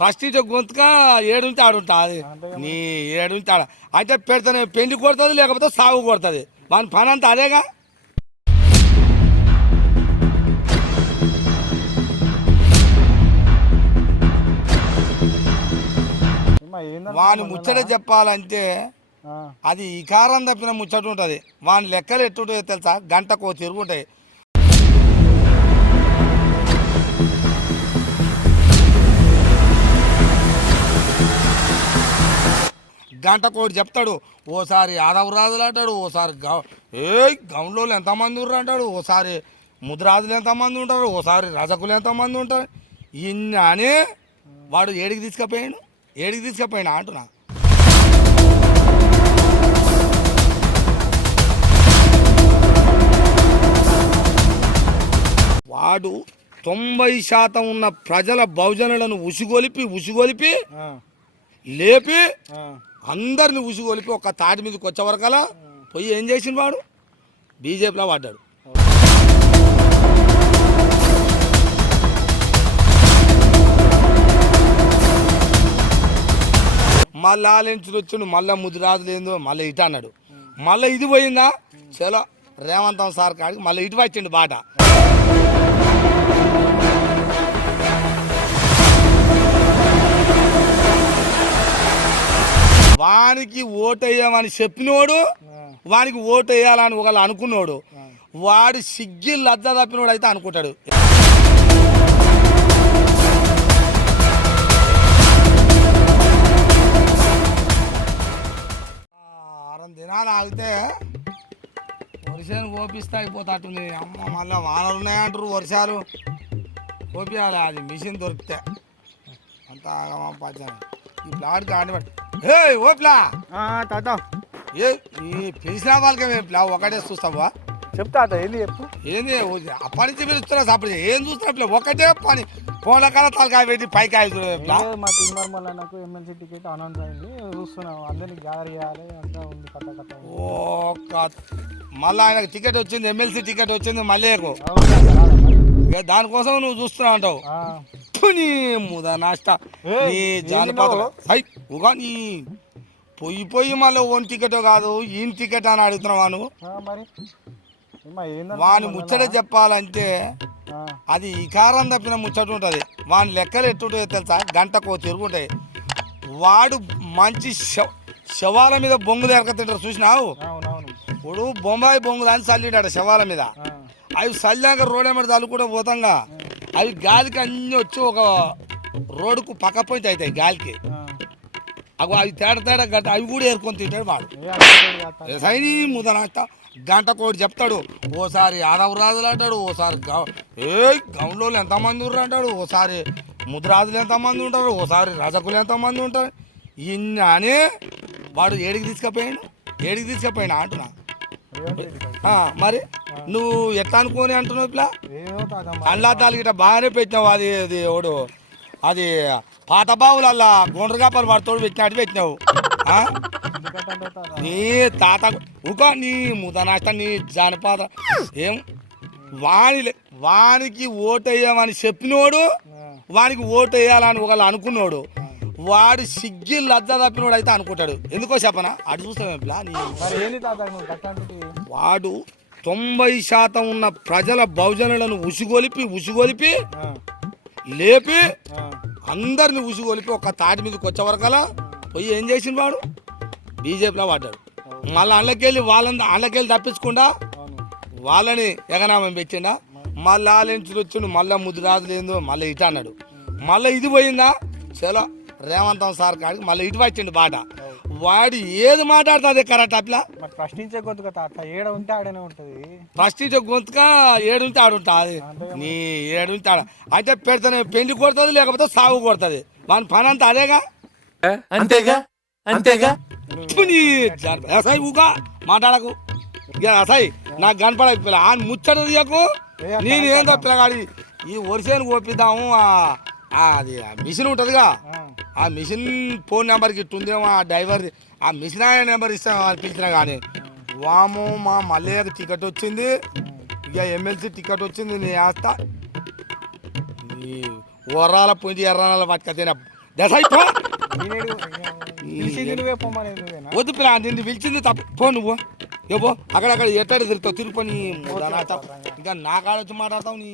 First ఇటు గొంతుగా ఏడుంటే ఆడుంటా అది నీ ఏడుంటే ఆడ అయితే పెడితేనే పెళ్లి కొడుతుంది లేకపోతే సాగు కొడుతుంది మన పని అంతా అదేగా. వాని ముచ్చట చెప్పాలంటే అది ఇకారం తప్పిన ముచ్చట ఉంటుంది. వాని లెక్కలు ఎట్టుంటాయో తెలుసా, గంటకు తిరుగుంటాయి. గంటకోటి చెప్తాడు. ఓసారి యాదవరాజులు అంటాడు, ఓసారి గౌండ్లో ఎంతమంది ఉర్రు అంటాడు, ఓసారి ముద్రాజులు ఎంతమంది ఉంటారు, ఓసారి రజకులు ఎంతమంది ఉంటారు. ఇన్ని అని వాడు ఏడికి తీసుకుపోయాడు అంటున్నా. వాడు 90% ఉన్న ప్రజల బహుజనులను ఉసిగొలిపి లేపి అందరిని ఉసిగొలిపి ఒక తాటి మీదకి వచ్చే వరకలా పోయి ఏం చేసిండు వాడు, బీజేపీలో పడ్డాడు. మళ్ళీ ఆలోచించుడు వచ్చిండు, మళ్ళీ ముదిరాజులు ఏందో మళ్ళీ ఇటు అన్నాడు. మళ్ళీ ఇది పోయిందా, చలో రేవంతం సార్ కాడికి మళ్ళీ ఇటు వచ్చిండు బాట. వానికి ఓటేయమని చెప్పినోడు, వానికి ఓటు వేయాలని ఒకళ్ళు అనుకున్నాడు, వాడు సిగ్గి లజ్జ తప్పినోడు అయితే అనుకుంటాడు. దినాలు ఆగితే వర్షాన్ని కోపిస్తే అయిపోతాటుంది. అమ్మ మళ్ళీ వానలు ఉన్నాయంటారు, వర్షాలు కోపియాలి. అది మిషన్ దొరికితే అంత పచ్చాను ఈ ప్లాట్కి ఆడిపడి. ఏ ఓప్లా తాత ఏ ఈ పిలిచిన వాళ్ళకి ప్లా ఒకటే చూస్తావా? చెప్తా ఏంది చెప్పు. ఏంది అప్పటి నుంచి పిలుస్తున్నా అప్పుడు ఏం చూస్తున్నా ఒకటే పని ఫోన్ల కాల తలకాయ పెట్టి పైకాయ మా తిమ్మర్ మళ్ళీ నాకు ఎమ్మెల్సీ టికెట్ అనౌన్స్ అయింది, చూస్తున్నాం అందరికి గ్యాదర్ చేయాలి అంతా ఉంది కథ. మళ్ళీ ఆయనకు టికెట్ వచ్చింది, ఎమ్మెల్సీ టికెట్ వచ్చింది మళ్ళీ దానికోసం నువ్వు చూస్తున్నావు అంటావు. నీ ముదా నాష్ట నీ జానపదం ఉగా నీ పొయ్యి మళ్ళీ ఓన్ టికెట్ కాదు ఈయన టికెట్ అని అడుగుతున్నావా నువ్వు? వాని ముచ్చట చెప్పాలంటే అది ఇకారం తప్పిన ముచ్చట ఉంటుంది. వాని లెక్కలు ఎట్టుంటాయో తెలుసా, గంటకు తిరుగుంటాయి. వాడు మంచి శవాల మీద బొంగులు ఎరకతింటారు చూసినావు. ఇప్పుడు బొంబాయి బొంగులు అని చల్లిడాడు శవాల మీద. అవి చల్లాక రోడ్ ఏమంటే చల్లు కూడా పోతాంగా, అవి గాలికి అన్నీ వచ్చి ఒక రోడ్డుకు పక్క పోయింట్ అవుతాయి గాలికి. అవి తేడా గంట అవి కూడా ఏరుకొని తింటాడు వాడు. సైని ముదనాట గంటకోటి చెప్తాడు. ఓసారి యాదవరాజులు అంటాడు, ఓసారి గౌండ్లో ఎంతమంది ఉర్రు అంటాడు, ఓసారి ముద్రాజులు ఎంతమంది ఉంటారు, ఓసారి రజకులు ఎంతమంది ఉంటారు. ఇన్ని అని వాడు ఏడికి తీసుకుపోయాడు అంటున్నా. మరి నువ్వు ఎట్లా అనుకోని అంటున్నావు ఇట్లా కళ్ళద్దాలు గిట్ట బాగానే పెట్టినావు. అది ఎవడు అది పాత బావులల్లా గుండ్రగాపలు వాడితోడు పెట్టినావు. నీ తాత ఉగా నీ ముదనాష్ట నీ జానపద ఏం వానికి ఓటు వేయమని చెప్పినోడు, వానికి ఓటు వేయాలని ఒకళ్ళు అనుకున్నాడు, వాడు సిగ్గి లజ్జ తప్పినోడు అయితే అనుకుంటాడు. ఎందుకో చెప్పనా, అటు చూస్తాం. వాడు 90% ఉన్న ప్రజల బహుజనులను ఉసిగొలిపి లేపి అందరిని ఉసిగొలిపి ఒక తాటి మీదకి వచ్చే వరకలా పోయి ఏం చేసిండు వాడు, బీజేపీలో పడ్డాడు. మళ్ళీ అళ్ళకెళ్ళి తప్పించకుండా వాళ్ళని ఎగనామం పెట్టిండా. మళ్ళీ ఆలోచించుడు వచ్చిండు, మళ్ళీ ముద్దురాజులు ఏందో మళ్ళీ ఇటు అన్నాడు. మళ్ళీ ఇది పోయిందా, చలో రేవంతం సార్ కాడికి మళ్ళీ ఇటు వచ్చిండు బాట. వాడు ఏది మాట్లాడుతుంది కరెక్ట్ అట్లా ప్రశ్నించే గొంతుగా తాత ఏడ ఉంటే ఆడనే ఉంటుంది. ప్రశ్నించే గొంతుగా ఏడుంటే ఆడుంటా అది నీ ఏడుంటే ఆడ అయితే పెడితేనే పెళ్లి కొడుతుంది లేకపోతే సాగు కొడుతుంది. మన పని అంతా అదేగా. ఊగా మాట్లాడకు అసాయి నాకు కనపడ పిల్ల ఆ ముచ్చట తీయకు. నేను ఏందో పిల్లగాడి ఈ వరిసేను కోపిద్దాము, అది మిషన్ ఉంటుందిగా, ఆ మిషన్ ఫోన్ నెంబర్కి ఇట్టుందేమో ఆ డ్రైవర్ది, ఆ మిషన్ ఆయన నెంబర్ ఇస్తాం అని పిలిచినా కానీ వాము మా మల్లయ్యకి టికెట్ వచ్చింది, ఇక ఎమ్మెల్సీ టికెట్ వచ్చింది. నీ వేస్తా ఈ వరాల పోయి ఎర్రనాల పట్టుక దశైపో పిలిచింది నువ్వే పొమ్మనేది నువ్వేనా? వద్దు పిల్ల నిన్ను పిలిచింది తప్పు పో నువ్వు ఏపో అక్కడక్కడ ఎట్టాడు తిరుగుతావు తిరుగుకొని ఇంకా నా కాడ వచ్చి మాట్లాడతావు నీ